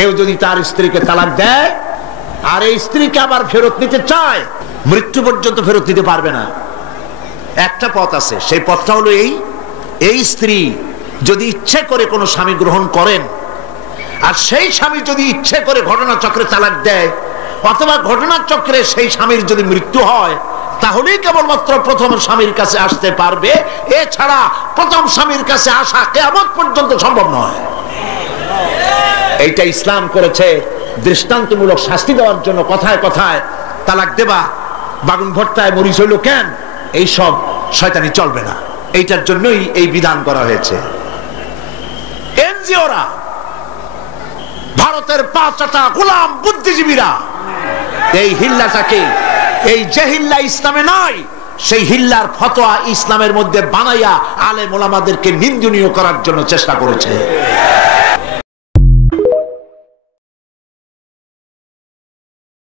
কেউ যদি তার স্ত্রীকে তালাক দেয় আর এই স্ত্রীকে আবার ফেরত নিতে চায়, মৃত্যু পর্যন্ত ফেরত নিতে পারবে না। একটা পথ আছে, সেই পথটা হলো এই স্ত্রী যদি ইচ্ছে করে কোনো স্বামী গ্রহণ করেন, আর সেই স্বামী যদি ইচ্ছে করে ঘটনাচক্রে তালাক দেয়, অথবা ঘটনাচক্রে সেই স্বামীর যদি মৃত্যু হয়, তাহলেই কেবলমাত্র প্রথম স্বামীর কাছে আসতে পারবে। এছাড়া প্রথম স্বামীর কাছে আসা কিয়ামত পর্যন্ত সম্ভব নয়। এইটা ইসলাম করেছে দৃষ্টান্তমূলক শাস্তি দেওয়ার জন্য। কথায় কথায় তালাক দেবা, বাগুন ভর্তায় মরিচ হইল কেন, এইসব শয়তানি চলবে না। এইটার জন্যই এই বিধান করা হয়েছে। এনজিওরা, ভারতের পাঁচটা গোলাম বুদ্ধিজীবীরা এই হিল্লাটাকে, এই যে হিল্লা ইসলামে নাই, সেই হিল্লার ফতোয়া ইসলামের মধ্যে বানাইয়া আলেম ওলামাদেরকে নিন্দনীয় করার জন্য চেষ্টা করেছে।